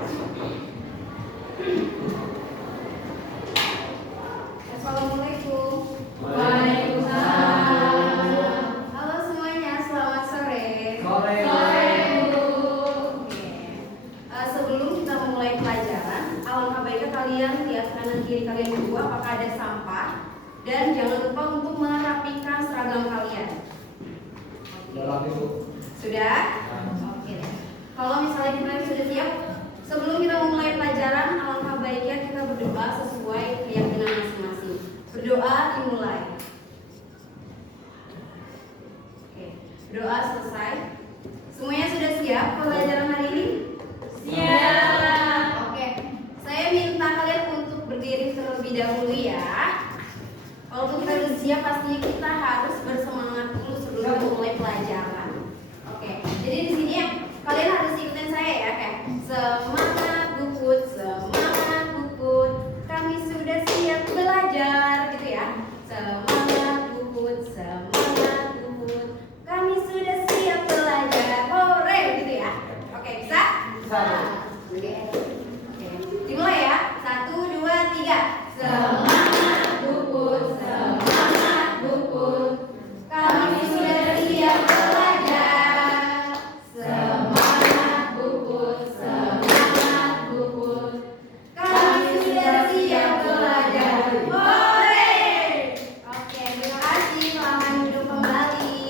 Assalamualaikum. Waalaikumsalam. Halo semuanya, selamat sore. Sore. Oke. Sebelum kita memulai pelajaran, alangkah baiknya kalian lihat kanan kiri kalian dulu apakah ada sampah, dan jangan lupa untuk merapikan seragam kalian. Sudah? Oke. Kalau misalnya kita sudah siap, sebelum kita memulai pelajaran, alangkah baiknya kita berdoa sesuai keyakinan masing-masing. Berdoa dimulai. Oke, berdoa selesai. Semuanya sudah siap pelajaran hari ini? Siap. Oke, saya minta kalian untuk berdiri terlebih dahulu ya. Walaupun kita sudah siap, pastinya kita harus bersemangat dulu sebelum kita mulai pelajaran. Oke, jadi di sini ya, kalian harus ikutin saya ya, kayak semangat bukut, kami sudah siap belajar, gitu ya. Semangat bukut, kami sudah siap belajar, hore, gitu ya. Oke, bisa? Bisa. Oke, dimulai ya. 1, 2, 3. Semangat bukut, kami sudah siap belajar. semangat bukut, Kami sudah siap belajar. Hore! Oke, terima kasih. Selamat duduk kembali.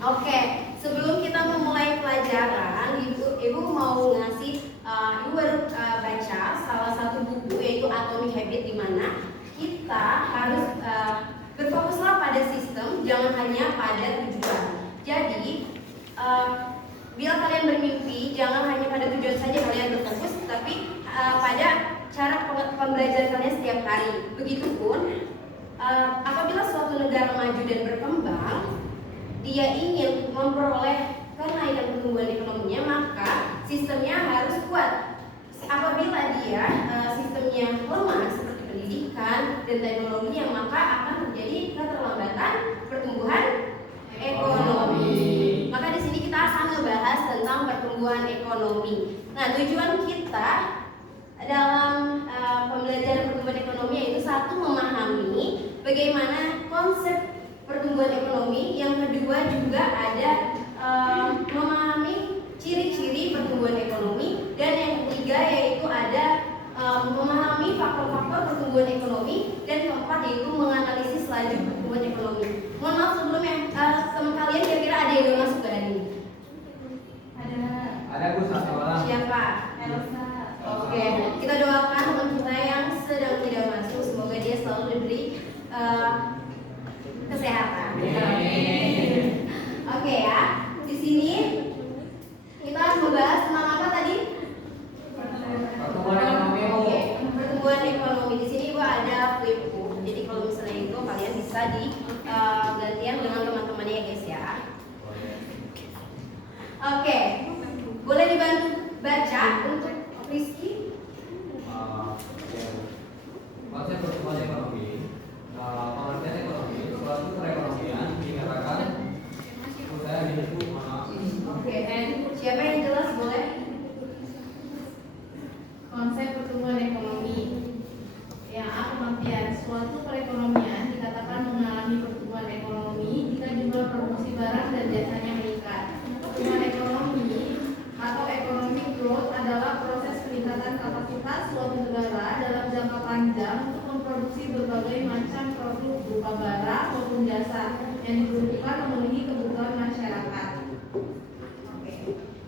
Oke, sebelum kita memulai pelajaran, Ibu mau ngasih, Ibu baru baca salah satu buku yaitu Atomic Habit, di mana kita harus berfokuslah pada sistem, jangan hanya pada tujuan. Jadi bila kalian bermimpi, jangan hanya pada tujuan saja kalian berfokus, tapi pada cara pembelajaran kalian setiap hari. Begitupun apabila suatu negara maju dan berkembang, dia ingin memperoleh kenaikan pertumbuhan ekonominya, maka sistemnya harus kuat. Apabila dia sistemnya lemah seperti pendidikan dan teknologinya, maka akan terjadi keterlambatan pertumbuhan ekonomi. Maka di sini kita akan membahas tentang pertumbuhan ekonomi. Nah, tujuan kita dalam pembelajaran pertumbuhan ekonomi yaitu satu, memahami bagaimana konsep pertumbuhan ekonomi. Yang kedua juga ada memahami ciri-ciri pertumbuhan ekonomi, dan yang ketiga yaitu ada memahami faktor-faktor pertumbuhan ekonomi, dan keempat yaitu menganalisis laju pertumbuhan ekonomi. Mohon maaf sebelumnya, teman kalian kira-kira ada yang belum masuk ke hari ini? Ada Bu, satu orang. Siapa? Elsa. Oke, kita doakan teman kita yang sedang tidak masuk, semoga dia selalu diberi kesehatan. Oke ya, di sini kita akan membahas tentang apa tadi? Pertumbuhan ekonomi. Oke, pertumbuhan ekonomi. Di sini gua ada flipbook. Jadi kalau misalnya itu kalian bisa di gantian dengan teman-temannya ya guys ya. Oke, boleh dibantu baca untuk Rizky? Konsep pertumbuhan ekonomi. Pengertian ekonomi, suatu perekonomian dikatakan. Saya di buku mana? Oke, siapa yang jelas boleh? Konsep pertumbuhan ekonomi yang pengertian suatu perekonomian dikatakan mengalami pertumbuhan ekonomi jika jumlah produksi barang dan jasanya meningkat. Pertumbuhan ekonomi atau economic growth adalah proses peningkatan kapasitas suatu negara dalam jangka panjang untuk memproduksi berbagai macam produk berupa barang maupun jasa yang diperlukan memenuhi kebutuhan masyarakat. Oke,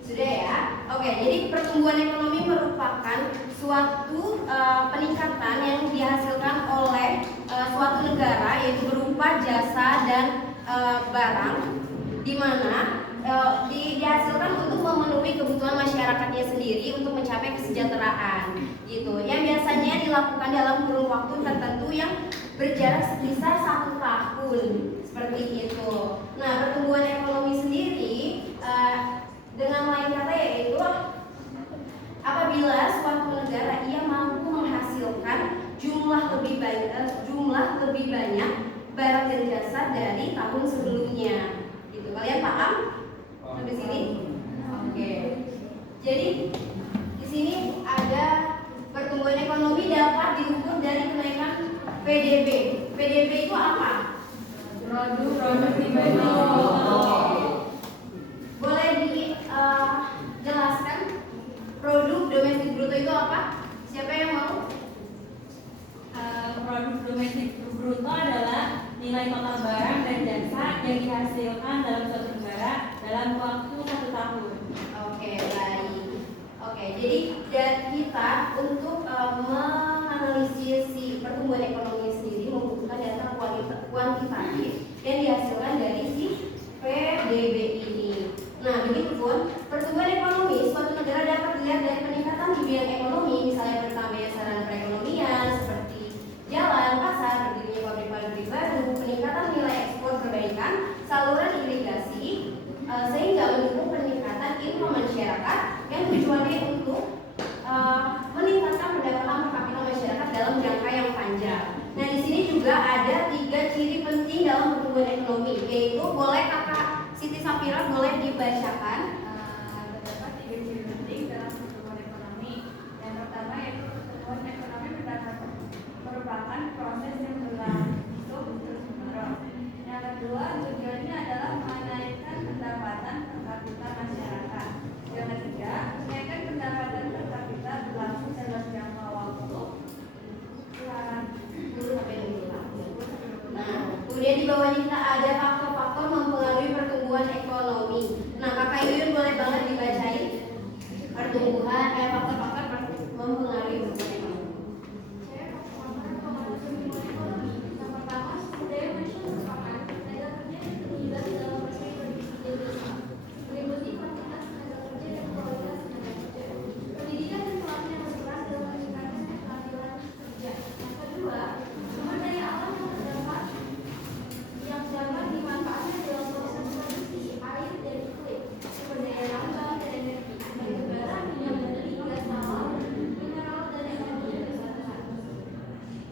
sudah ya. Oke, jadi pertumbuhan ekonomi merupakan suatu peningkatan yang dihasilkan oleh suatu negara, yaitu berupa jasa dan barang, di mana dihasilkan untuk memenuhi kebutuhan masyarakatnya sendiri untuk mencapai kesejahteraan, gitu. Yang biasanya dilakukan dalam kurun waktu tertentu yang berjarak sekitar 1 tahun, seperti itu. Nah, pertumbuhan ekonomi sendiri dengan lain kata yaitu apabila suatu negara ia mampu menghasilkan jumlah lebih banyak barang dan jasa dari tahun sebelumnya, gitu. Kalian paham sampai sini? Oke. Jadi di sini ada pertumbuhan ekonomi dapat diukur dari kenaikan PDB. PDB itu apa? Produk domestik Boleh dijelaskan produk domestik bruto itu apa? Siapa yang mau? Produk domestik bruto adalah nilai total barang dan jasa yang dihasilkan dalam suatu negara dalam waktu 1 tahun. Oke, baik. Oke, jadi kita untuk menganalisis si pertumbuhan ekonomi sendiri membutuhkan data kuantitatif yang dihasilkan dari si PDB ini. Nah, begitupun pertumbuhan ekonomi suatu negara dapat dilihat dari peningkatan di bidang ekonomi, misalnya bertambahnya sarana perekonomian seperti jalan, pasar, berdirinya pabrik-pabrik baru, peningkatan nilai ekspor, perbaikan saluran irigasi, sehingga mendukung peningkatan income masyarakat yang tujuannya untuk meningkatkan pendapatan per kapita masyarakat dalam jangka yang panjang. Nah, di sini juga ada 3 ciri penting dalam pertumbuhan ekonomi, yaitu boleh Kakak Siti Safira boleh dibacakan. Terdapat 3 ciri penting dalam pertumbuhan ekonomi. Yang pertama yaitu pertumbuhan ekonomi merupakan proses yang berlangsung terus-menerus. Yang kedua, tujuannya adalah menaikkan pendapatan per kapita masyarakat. Yang ketiga, menaikkan pendapatan per kapita berlangsung dalam jangka waktu 10 sampai 20 tahun. Nah, kemudian di bawahnya kita ada faktor-faktor mempengaruhi pertumbuhan ekonomi. Nah, Kakak Yuyun boleh banget dibacain pertumbuhan faktor-faktor mempengaruhi pertumbuhan ekonomi.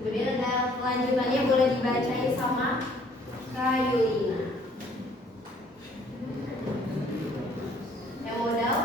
Kemudian ada lanjutannya boleh dibacain sama Kak Yulina. Yang modal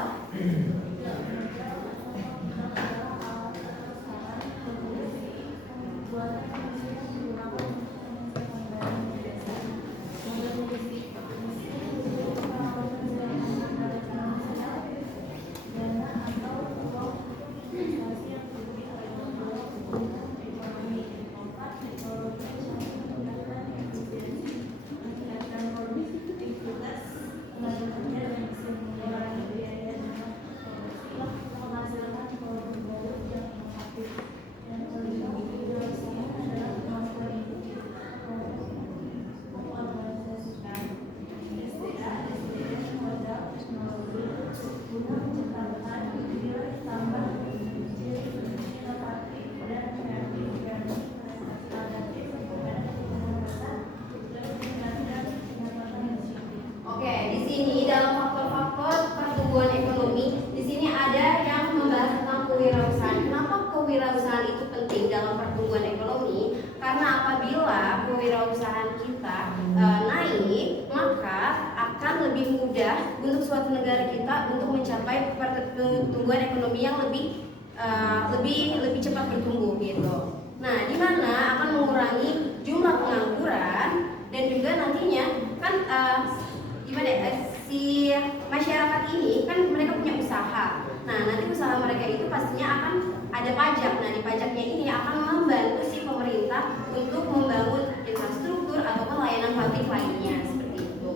kewirausahaan itu penting dalam pertumbuhan ekonomi, karena apabila kewirausahaan kita naik, maka akan lebih mudah untuk suatu negara kita untuk mencapai pertumbuhan ekonomi yang lebih cepat bertumbuh gitu. Nah, di mana akan mengurangi jumlah pengangguran dan juga nantinya kan si masyarakat ini kan mereka punya usaha. Nah, nanti usaha mereka itu pastinya akan ada pajak. Nah, di pajaknya ini akan membantu si pemerintah untuk membangun infrastruktur ataupun layanan publik lainnya seperti itu.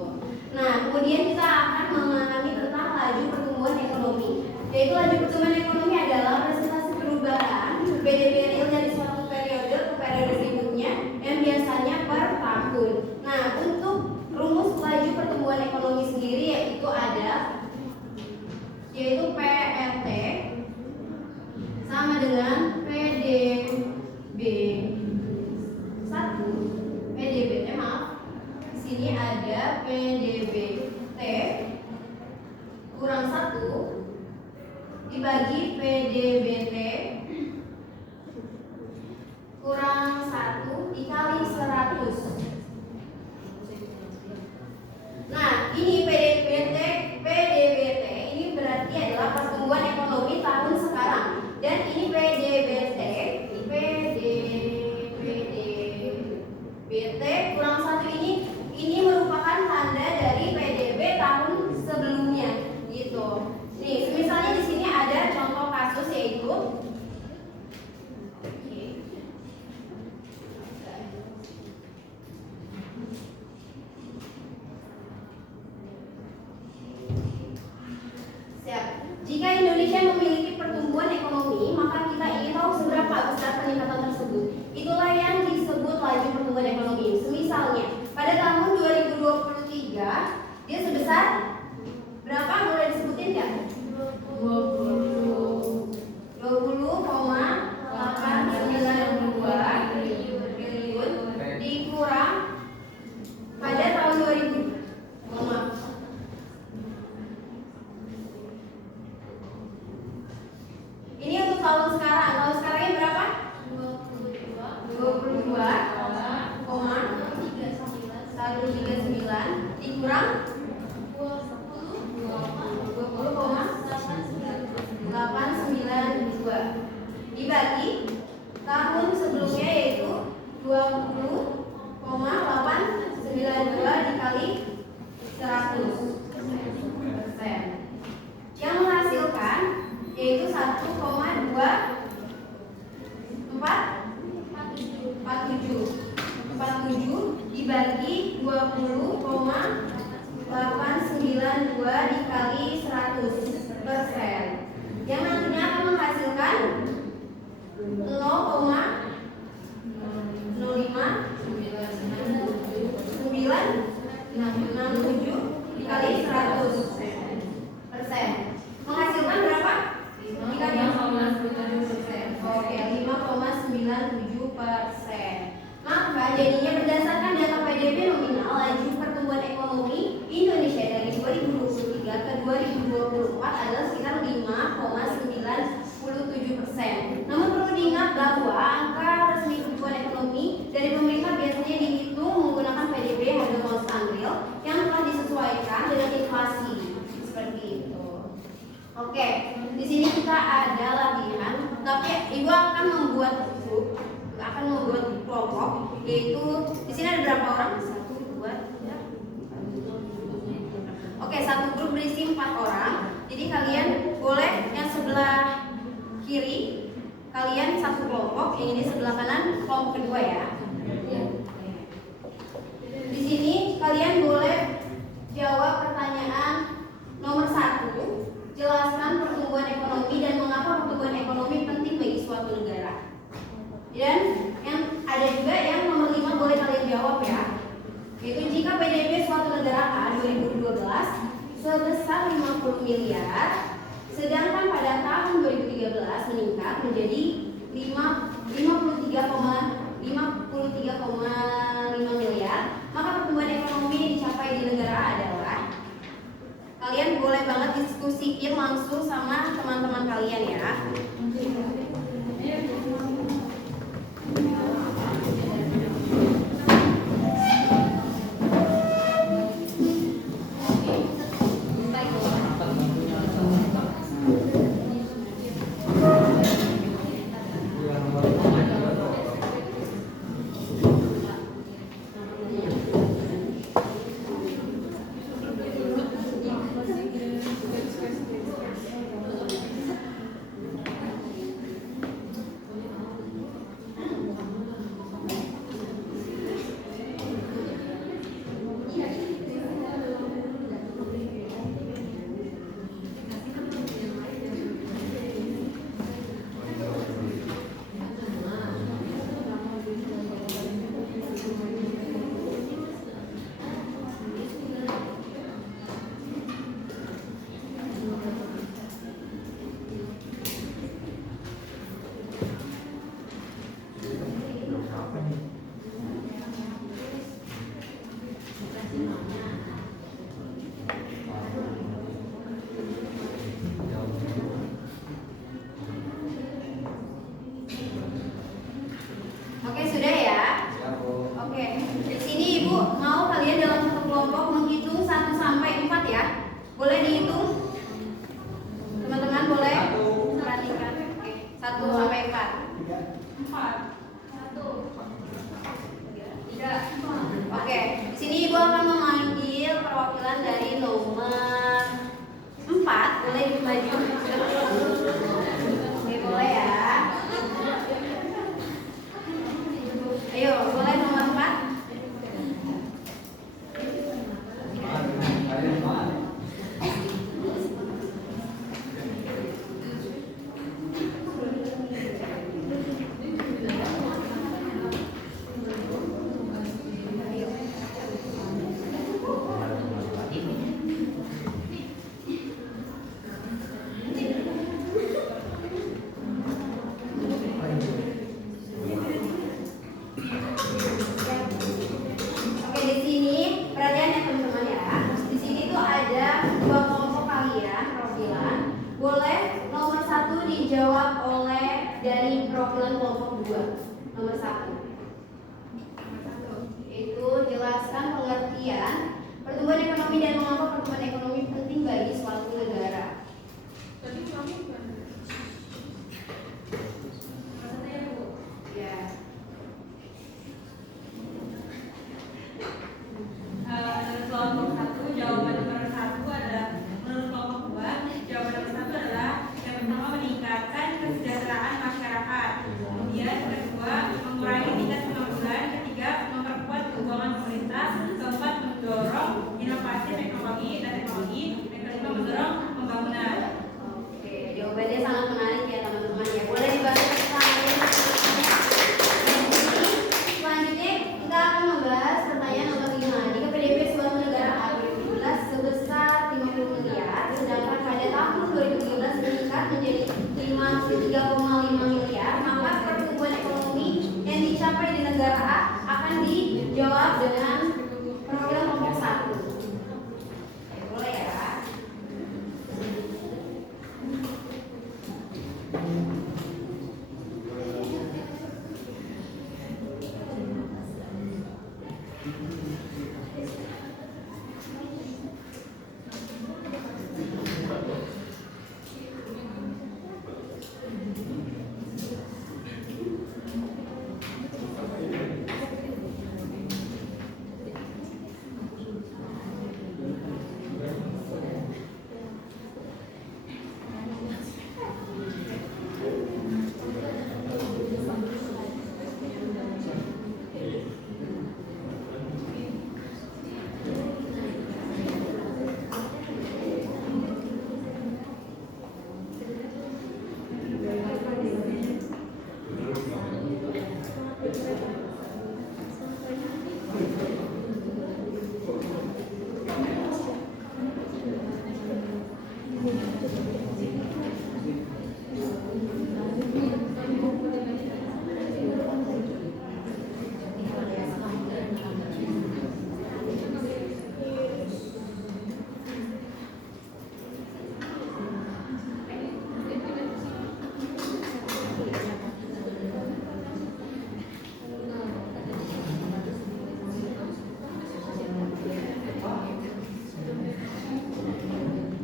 Nah, kemudian kita akan memahami tentang laju pertumbuhan ekonomi. Yaitu laju pertumbuhan ekonomi adalah presentasi perubahan PDB real dari suatu periode ke periode berikutnya yang biasanya per tahun. Nah, untuk rumus laju pertumbuhan ekonomi sendiri yaitu PRT sama dengan PDB 1 PDB maaf. Di sini ada PDB T kurang 1 dibagi PDB T kurang 1 dikali 100. Nah, ini PDBT ini berarti adalah pertumbuhan ekonomi tahun sekarang Jika Indonesia memiliki pertumbuhan ekonomi, maka kita ingin tahu seberapa besar peningkatan tersebut. Itulah yang disebut laju pertumbuhan ekonomi. Misalnya, pada tahun 2023 dia sebesar berapa? Boleh disebutin nggak? 20,892 triliun dikurang pada tahun 2000. Ini untuk tahun sekarang. Tahun sekarangnya berapa? 22,139 dikurang 20,892 dibagi tahun sebelumnya yaitu 20,892 dikali 100%. Yang menghasilkan yaitu 1,47 dibagi 20,892 dikali 100%, yang nantinya akan menghasilkan 0,05967 dikali 100%. Menghasilkan berapa? 5,97%. Oke, 5,97%. Maka jadinya berdasarkan data PDB nominal, laju pertumbuhan ekonomi Indonesia dari 2023 ke 2024 adalah sekitar 5,97%. Namun perlu diingat bahwa angka resmi pertumbuhan ekonomi dari pemerintah biasanya dihitung menggunakan PDB harga konstan real yang telah disesuaikan dengan inflasi. Seperti itu. Oke, di sini kita ada latihan, tapi Ibu akan membuat grup, kelompok, yaitu di sini ada berapa orang? 1, 2, 3. Oke, satu grup berisi 4 orang. Jadi kalian boleh yang sebelah kiri, kalian satu kelompok, yang ini sebelah kanan kelompok kedua ya. Di sini kalian boleh jawab pertanyaan nomor 1. Jelaskan pertumbuhan ekonomi dan mengapa pertumbuhan ekonomi penting bagi suatu negara. Dan yang ada juga yang nomor 5 boleh kalian jawab ya. Yaitu jika PDB suatu negara A 2012 sebesar 50 miliar, sedangkan pada tahun 2013 meningkat menjadi 53,5 miliar, maka pertumbuhan ekonomi yang dicapai di negara adalah. Kalian boleh banget diskusiin langsung sama teman-teman kalian ya. dijawab oleh dari perwakilan kelompok 2 nomor 1. Itu jelaskan pengertian pertumbuhan ekonomi dan mengapa pertumbuhan ekonomi penting bagi suatu negara. Tadi kami bukan. Maksudnya ya Bu. Ya. Menurut kelompok 1 jawaban nomor 1 adalah menurut kelompok 2 jawaban nomor 1 adalah yang pertama meningkatkan kesejahteraan masyarakat, kemudian kedua mengurangi tingkat pengangguran, ketiga memperkuat keuangan pemerintah, keempat mendorong inovasi teknologi dan teknologi, yang kelima mendorong pembangunan. Oke, jawabannya sangat menarik ya teman-teman ya. Boleh dibantu pertanyaannya. Selanjutnya kita akan membahas pertanyaan nomor 5. Jika PDB suatu negara A 2017 sebesar 50 miliar, sedangkan pada tahun 2013 meningkat menjadi 53,5 miliar, maka pertumbuhan ekonomi yang dicapai di negara A akan dijawab dengan perwakilan kelompok 1. Oke, boleh ya.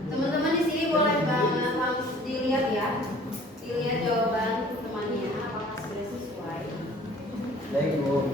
Teman-teman di sini boleh banget langsung dilihat ya. Dilihat jawaban temannya apakah sudah sesuai. Baik Bu.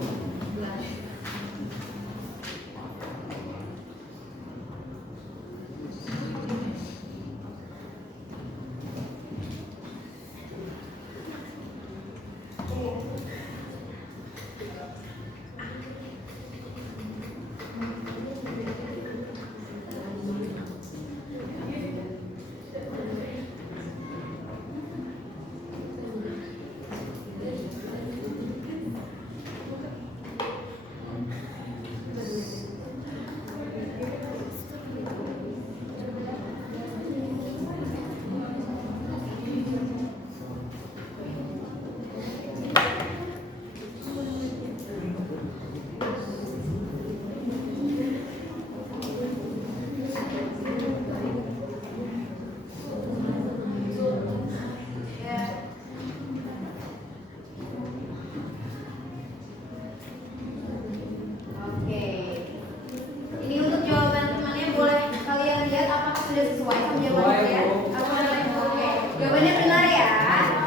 Oke. Ini untuk jawaban temannya, boleh kalian lihat apakah sudah sesuai sama jawaban Sesuai, kalian? Bu. Oke. Jawabannya benar ya.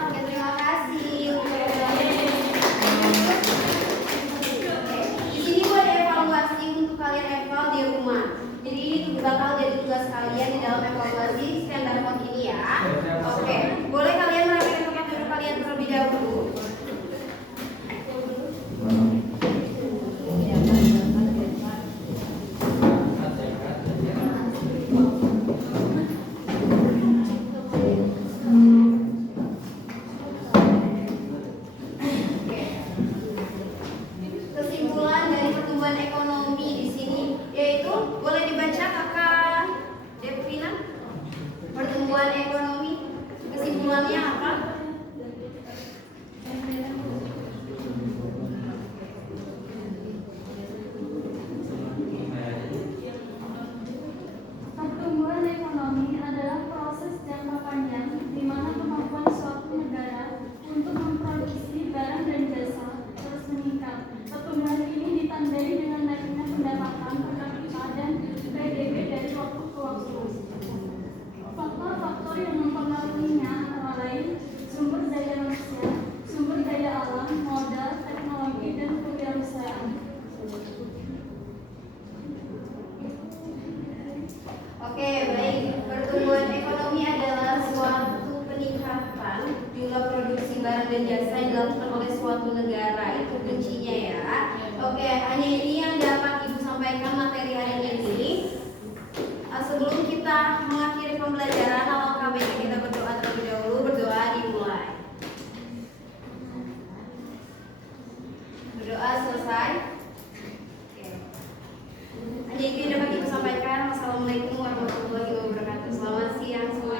Oke, terima kasih untuk jawabannya. Oke. Di sini gue ada evaluasi untuk kalian eval di rumah. Jadi ini bakal jadi tugas kalian di dalam evaluasi standar code ini ya. Oke. Boleh kalian merapikan tempat duduk kalian terlebih dahulu. dan jasa yang dilakukan oleh suatu negara. Itu kuncinya ya. Oke, hanya ini yang dapat Ibu sampaikan materi hari ini. Sebelum kita mengakhiri pembelajaran, alangkah baiknya kita berdoa terlebih dahulu. Berdoa dimulai. Berdoa selesai. Oke. Hanya itu yang dapat Ibu sampaikan. Wassalamualaikum warahmatullahi wabarakatuh. Selamat siang semuanya.